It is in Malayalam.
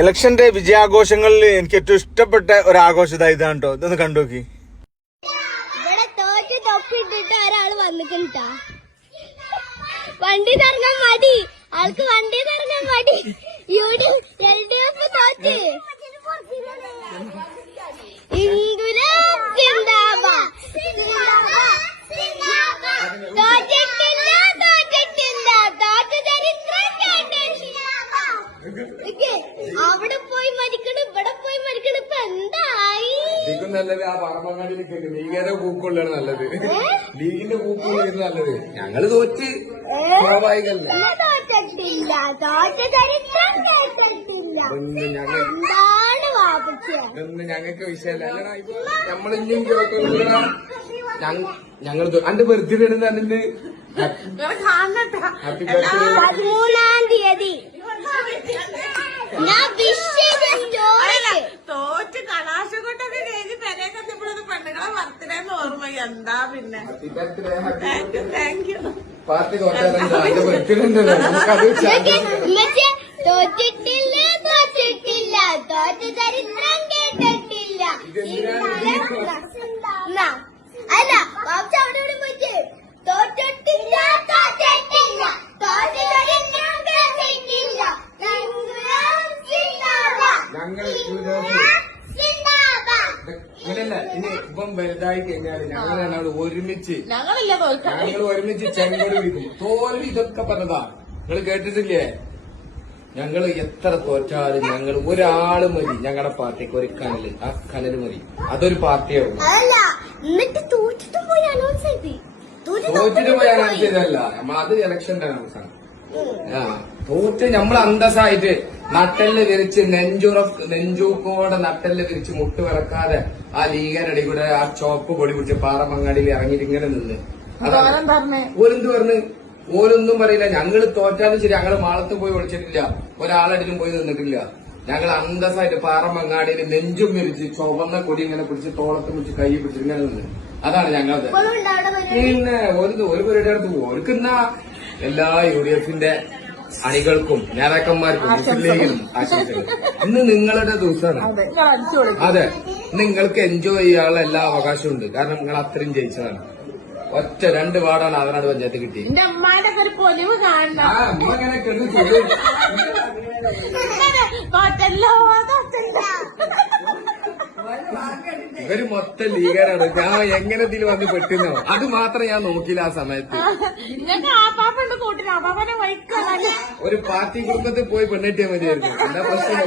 ഇലക്ഷന്റെ വിജയാഘോഷങ്ങളിൽ എനിക്ക് ഏറ്റവും ഇഷ്ടപ്പെട്ട ഒരാഘോഷത ഇതാണ് കേട്ടോ. ഇതൊന്ന് കണ്ടുനോക്കി. ഇവിടെ തോറ്റ് തൊപ്പിട്ടിട്ട് ഒരാള് വന്നിട്ടാ വണ്ടി ഇറങ്ങാൻ മടി, ആൾക്ക് വണ്ടി ഇറങ്ങാൻ മടി. LDF തോറ്റ്. അവിടെ പോയി മരിക്കണം, ഇവിടെ പോയി മരിക്കണം. ഇപ്പൊ എന്തായി? നല്ലത് ആ പറമ്പങ്ങാടി നിൽക്കരുത്. ലീഗിന്റെ പൂക്കുള്ളതാണ് നല്ലത്. ലീഗിന്റെ പൂക്കുള്ളത് നല്ലത്. ഞങ്ങള് തോറ്റ് സ്വാഭാവികല്ല. തോറ്റിട്ടില്ല, തോറ്റ ചരിത്രം കേട്ടിട്ടില്ല. എന്താണ് ഇതൊന്നും ഞങ്ങൾക്ക് വിഷയമല്ല. അല്ലടാ ഇപ്പൊ നമ്മളിഞ്ഞും ഞങ്ങൾ അന്റെ ബർത്ത്ഡേ പറഞ്ഞിട്ട് ഹാപ്പി ബർത്ത്ഡേ 13-ാം തീയതി തോറ്റ് കലാശം കൊണ്ടൊക്കെ കഴിഞ്ഞ് പെരേക്കെത്തിയപ്പോഴത് പെണ്ണുങ്ങളെ ബർത്ത്ഡേന്ന് ഓർമ്മ. എന്താ പിന്നെ താങ്ക് യു. പാർട്ടി തോറ്റാറുണ്ട്. അതിന്റെ ബർത്ത്ഡേ നമുക്കത് തോറ്റിട്ടില്ല, തോറ്റിട്ടില്ല, തോറ്റ ചരിത്രം കേട്ടിട്ടില്ല. അല്ല ബാബു അവിടെ ഇവിടെ പോയിട്ട് തോറ്റിട്ടില്ല, തോറ്റിട്ടില്ല, തോറ്റ ചരിത്രം കേട്ടിട്ടില്ല. അങ്ങനെയല്ല. ഇനി ഇപ്പം വലുതായി കഴിഞ്ഞാല് ഞങ്ങൾ ഒരുമിച്ച് ചെങ്കോട് വിളിക്കും. തോൽവി ഇതൊക്കെ പറഞ്ഞതാ നിങ്ങൾ കേട്ടിട്ടില്ലേ? ഞങ്ങള് എത്ര തോറ്റാലും ഞങ്ങൾ ഒരാള് മതി ഞങ്ങളുടെ പാർട്ടിക്ക് ഒരു കനല്. ആ കനല് മതി. അതൊരു പാർട്ടിയാവും. തോറ്റിട്ട് പോയി അനൗൺസ് ചെയ്തല്ല. അത് ഇലക്ഷന്റെ അനൗൺസാണ്. തോറ്റ് നമ്മൾ അന്തസ്സായിട്ട് നട്ടെല്ല് വിരിച്ച് നെഞ്ചൂക്കോടെ നട്ടെല്ല് വിരിച്ച് മുട്ട് വിറക്കാതെ ആ ലീഗനടി കൂടെ ആ ചോപ്പ് പൊടി പിടിച്ച് പാറമങ്ങാടിയിൽ ഇറങ്ങിയിട്ട് ഇങ്ങനെ നിന്ന് ഓരെന്ത് പറഞ്ഞ് ഓരൊന്നും പറയില്ല. ഞങ്ങള് തോറ്റാലും ശരി ഞങ്ങള് മാളത്ത് പോയി വിളിച്ചിട്ടില്ല, ഒരാളടിലും പോയി നിന്നിട്ടില്ല. ഞങ്ങൾ അന്തസ്സായിട്ട് പാറമങ്ങാടിയിൽ നെഞ്ചും വിരിച്ച് ചുവന്ന കൊടി ഇങ്ങനെ പിടിച്ച് തോളത്ത് പിടിച്ച് കൈ പിടിച്ച് ഇങ്ങനെ നിന്ന്. അതാണ് ഞങ്ങളത്. പിന്നെ ഒരു പരിപാടി അടുത്ത് പോകും. അവർക്കെന്നാ എല്ലാ UDFന്റെ അണികൾക്കും നേതാക്കന്മാർക്കും മുസ്ലിം ലീഗിനും ആശംസകൾ. ഇന്ന് നിങ്ങളുടെ ദിവസമാണ്. അതെ, നിങ്ങൾക്ക് എൻജോയ് ചെയ്യാനുള്ള എല്ലാ അവകാശവും ഉണ്ട്. കാരണം നിങ്ങൾ അത്രയും ജയിച്ചതാണ്. ഒറ്റ 2 വാർഡാണ് ആവനാട് പഞ്ചായത്ത് കിട്ടിയത്. ഇവര് മൊത്തം ലീഗരാണ്. ഞാൻ എങ്ങനെ ഇതിൽ വന്ന് പെട്ടുന്നോ അത് മാത്രം ഞാൻ നോക്കിയില്ല ആ സമയത്ത്. ഒരു പാർട്ടി കുടുംബത്തിൽ പോയി പെണ്ണെട്ടിയാൽ മതിയായിരുന്നു. എന്താ പ്രശ്നം?